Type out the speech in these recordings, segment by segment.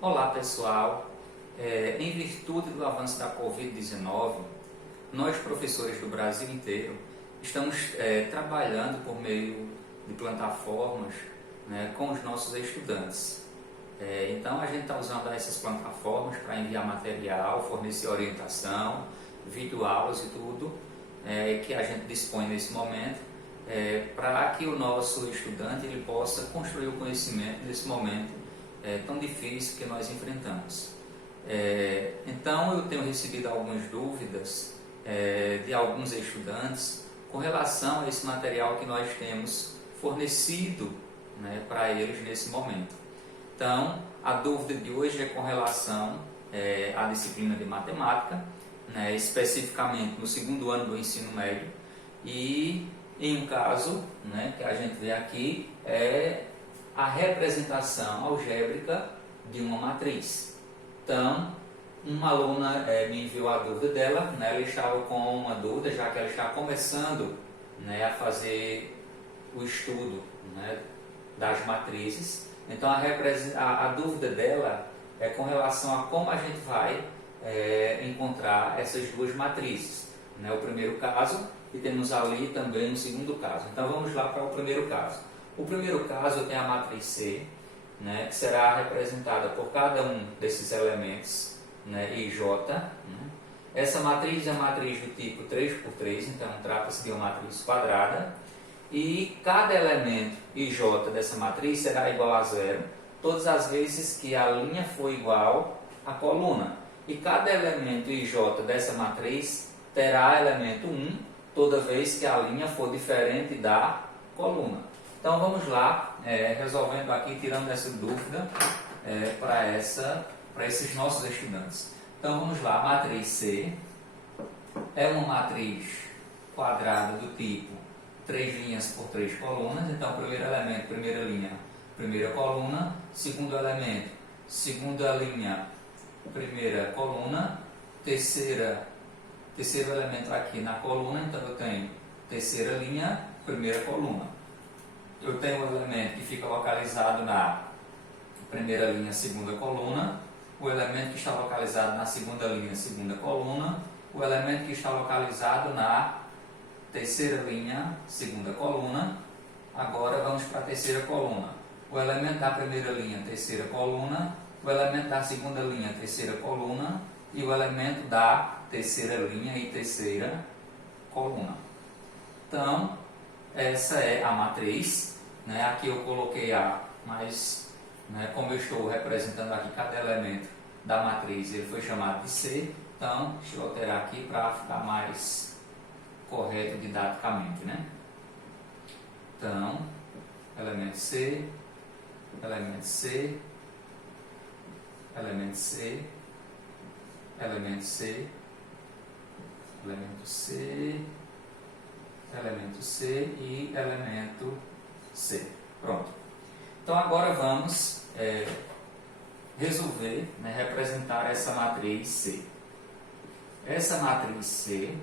Olá pessoal, em virtude do avanço da Covid-19, nós professores do Brasil inteiro estamos trabalhando por meio de plataformas, né, com os nossos estudantes. Então a gente está usando essas plataformas para enviar material, fornecer orientação, videoaulas e tudo que a gente dispõe nesse momento, para que o nosso estudante ele possa construir o conhecimento nesse momento tão difícil que nós enfrentamos. Então eu tenho recebido algumas dúvidas de alguns estudantes com relação a esse material que nós temos fornecido, né, para eles nesse momento. Então a dúvida de hoje é com relação à disciplina de matemática, né, especificamente no segundo ano do ensino médio, e em um caso, né, que a gente vê aqui é a representação algébrica de uma matriz. Então, uma aluna me enviou a dúvida dela, né, ela estava com uma dúvida, já que ela está começando, né, a fazer o estudo, né, das matrizes. Então, a dúvida dela é com relação a como a gente vai encontrar essas duas matrizes, né, o primeiro caso, e temos ali também o segundo caso. Então, vamos lá para o primeiro caso. O primeiro caso tem a matriz C, né, que será representada por cada um desses elementos, né, IJ. Né. Essa matriz é a matriz do tipo 3×3, então trata-se de uma matriz quadrada. E cada elemento IJ dessa matriz será igual a zero todas as vezes que a linha for igual à coluna. E cada elemento IJ dessa matriz terá elemento 1 toda vez que a linha for diferente da coluna. Então vamos lá, resolvendo aqui, tirando essa dúvida para esses nossos estudantes. Então vamos lá, a matriz C é uma matriz quadrada do tipo 3 linhas por 3 colunas. Então primeiro elemento, primeira linha, primeira coluna. Segundo elemento, segunda linha, primeira coluna. Terceiro elemento aqui na coluna, então eu tenho terceira linha, primeira coluna. Eu tenho um elemento que fica localizado na primeira linha, segunda coluna, o elemento que está localizado na segunda linha, segunda coluna, o elemento que está localizado na terceira linha, segunda coluna. Agora vamos para a terceira coluna. O elemento da primeira linha, terceira coluna, o elemento da segunda linha, terceira coluna, e o elemento da terceira linha e terceira coluna. Então, essa é a matriz, né? Aqui eu coloquei A, mas, né, como eu estou representando aqui cada elemento da matriz, ele foi chamado de C, então deixa eu alterar aqui para ficar mais correto didaticamente, né? Então, elemento C, elemento C, elemento C, elemento C, elemento C, elemento C e elemento C. Pronto. Então agora vamos resolver, né, representar essa matriz C. Essa matriz C,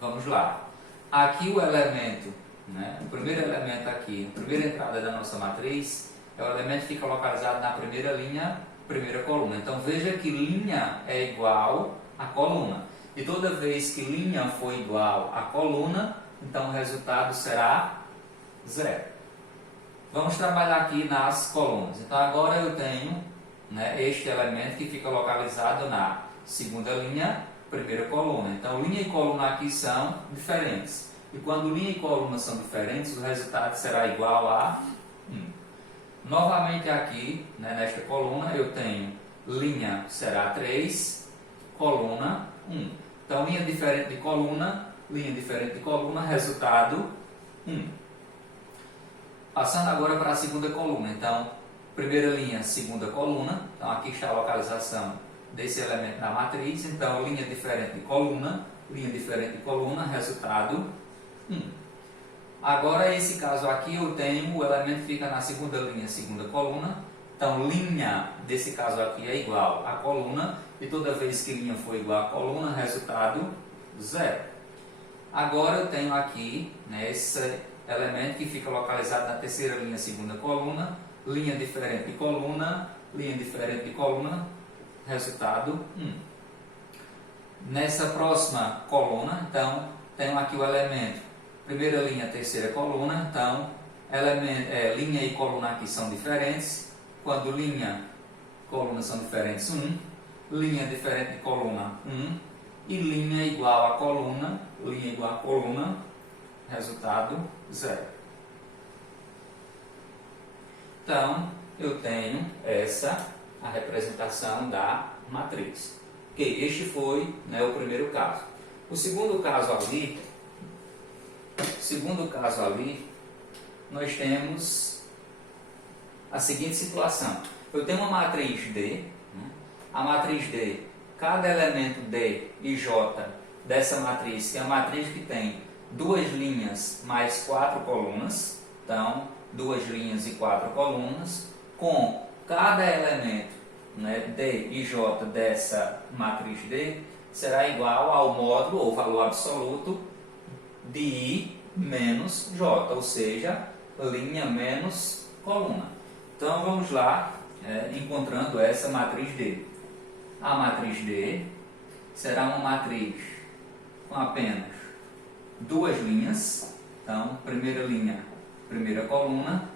vamos lá. Aqui o elemento, né, o primeiro elemento aqui, a primeira entrada da nossa matriz, é o elemento que fica localizado na primeira linha, primeira coluna. Então veja que linha é igual a coluna. E toda vez que linha for igual a coluna, então o resultado será zero. Vamos trabalhar aqui nas colunas. Então agora eu tenho, né, este elemento que fica localizado na segunda linha, primeira coluna. Então linha e coluna aqui são diferentes. E quando linha e coluna são diferentes, o resultado será igual a 1. Novamente aqui, né, nesta coluna, eu tenho linha será 3, coluna 1. Então, linha diferente de coluna, resultado 1. Passando agora para a segunda coluna. Então, primeira linha, segunda coluna. Então, aqui está a localização desse elemento na matriz. Então, linha diferente de coluna, resultado 1. Agora, esse caso aqui, eu tenho o elemento que fica na segunda linha, segunda coluna. Então, linha desse caso aqui é igual a coluna, e toda vez que linha for igual a coluna, resultado 0. Agora eu tenho aqui, né, esse elemento que fica localizado na terceira linha, segunda coluna, linha diferente de coluna, linha diferente de coluna, resultado 1. Nessa próxima coluna, então, tenho aqui o elemento primeira linha, terceira coluna, então, linha e coluna aqui são diferentes. Quando linha e coluna são diferentes, 1. Linha diferente de coluna, 1. E linha igual a coluna, linha igual a coluna, resultado 0. Então, eu tenho a representação da matriz. Ok, este foi, né, o primeiro caso. O segundo caso ali, nós temos a seguinte situação. Eu tenho uma matriz D, né? A matriz D, cada elemento D e J dessa matriz, que é a matriz que tem 2 linhas mais 4 colunas, então 2 linhas e 4 colunas, com cada elemento, né, D e J dessa matriz D será igual ao módulo ou valor absoluto de I menos J, ou seja, linha menos coluna. Então vamos lá, encontrando essa matriz D. A matriz D será uma matriz com apenas 2 linhas. Então, primeira linha, primeira coluna,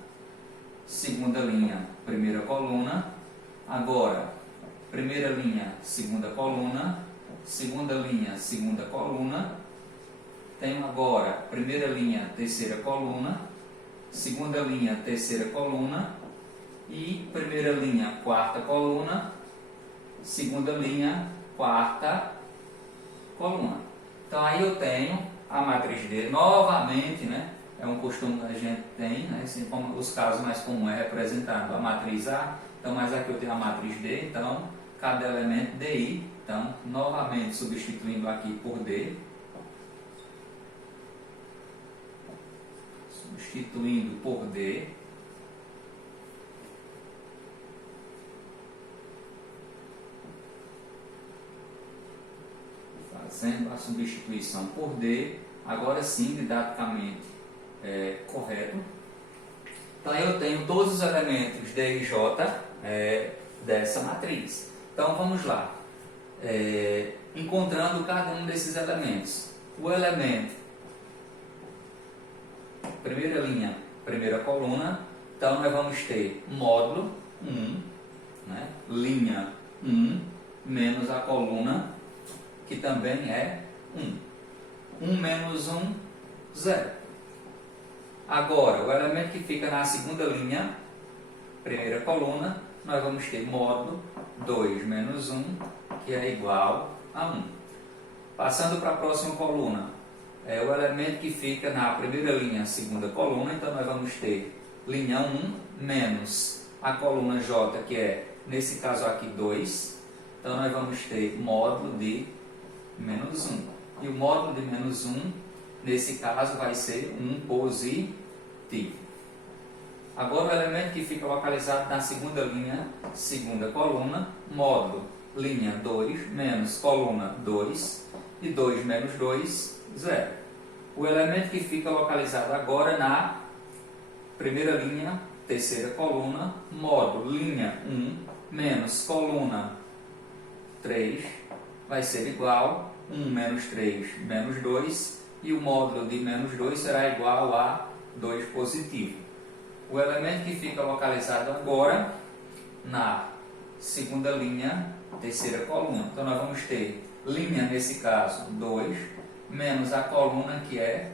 segunda linha, primeira coluna. Agora, primeira linha, segunda coluna, segunda linha, segunda coluna. Tenho agora primeira linha, terceira coluna, segunda linha, terceira coluna e primeira linha, quarta coluna, segunda linha, quarta coluna. Então aí eu tenho a matriz D novamente, né? É um costume que a gente tem, né? Assim, como os casos mais comuns é representado a matriz A, então mas aqui eu tenho a matriz D, então cada elemento DI, então novamente substituindo aqui por D, substituindo por D, fazendo a substituição por D, agora sim, didaticamente correto. Então eu tenho todos os elementos D e J dessa matriz. Então vamos lá, encontrando cada um desses elementos. O elemento, primeira linha, primeira coluna, então nós vamos ter módulo 1, né, linha 1, menos a coluna, que também é 1. 1 menos 1, 0. Agora, o elemento que fica na segunda linha, primeira coluna, nós vamos ter módulo 2 menos 1, que é igual a 1. Passando para a próxima coluna, é o elemento que fica na primeira linha, segunda coluna, então nós vamos ter linha 1 menos a coluna J, que é, nesse caso aqui, 2. Então nós vamos ter módulo de menos 1. E o módulo de menos 1, nesse caso, vai ser 1 positivo. Agora o elemento que fica localizado na segunda linha, segunda coluna, módulo, linha 2 menos coluna 2, e 2 menos 2, 0. O elemento que fica localizado agora na primeira linha, terceira coluna, módulo, linha 1 menos coluna 3, vai ser igual 1 menos 3 menos 2, e o módulo de menos 2 será igual a 2 positivo. O elemento que fica localizado agora na segunda linha, terceira coluna. Então nós vamos ter linha, nesse caso, 2, menos a coluna, que é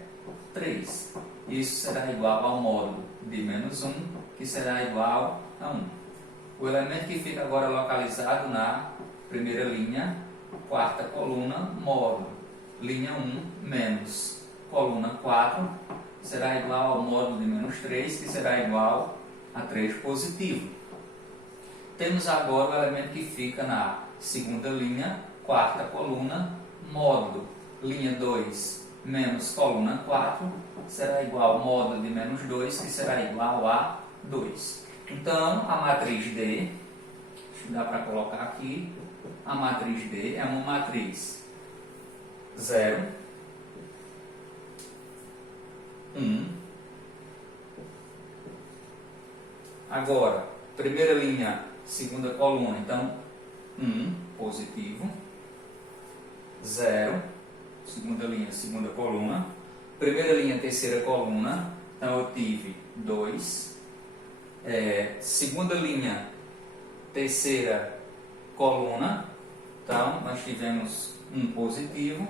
3. Isso será igual ao módulo de menos 1, que será igual a 1. O elemento que fica agora localizado na primeira linha, quarta coluna, módulo, linha 1 menos coluna 4, será igual ao módulo de menos 3, que será igual a 3 positivo. Temos agora o elemento que fica na segunda linha, quarta coluna, módulo, linha 2 menos coluna 4, será igual ao módulo de menos 2, que será igual a 2. Então, a matriz D, dá para colocar aqui, a matriz D é uma matriz 0, 1, Agora, primeira linha, segunda coluna, então 1, positivo, 0, segunda linha, segunda coluna, primeira linha, terceira coluna, então eu tive 2, segunda linha, terceira coluna, então nós tivemos 1 positivo,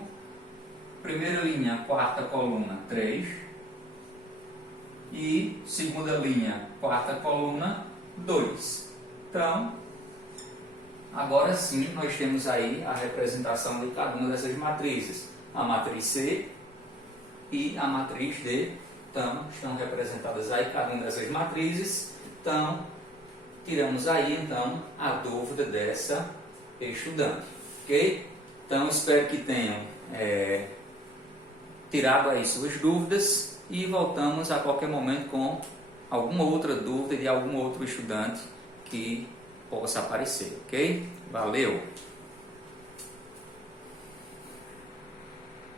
primeira linha, quarta coluna, 3, e segunda linha, quarta coluna, 2. Então, agora sim, nós temos aí a representação de cada uma dessas matrizes. A matriz C e a matriz D. Então, estão representadas aí cada uma dessas matrizes. Então, tiramos aí, então, a dúvida dessa estudante. Ok? Então, espero que tenham tirado aí suas dúvidas e voltamos a qualquer momento com alguma outra dúvida de algum outro estudante que possa aparecer, ok? Valeu!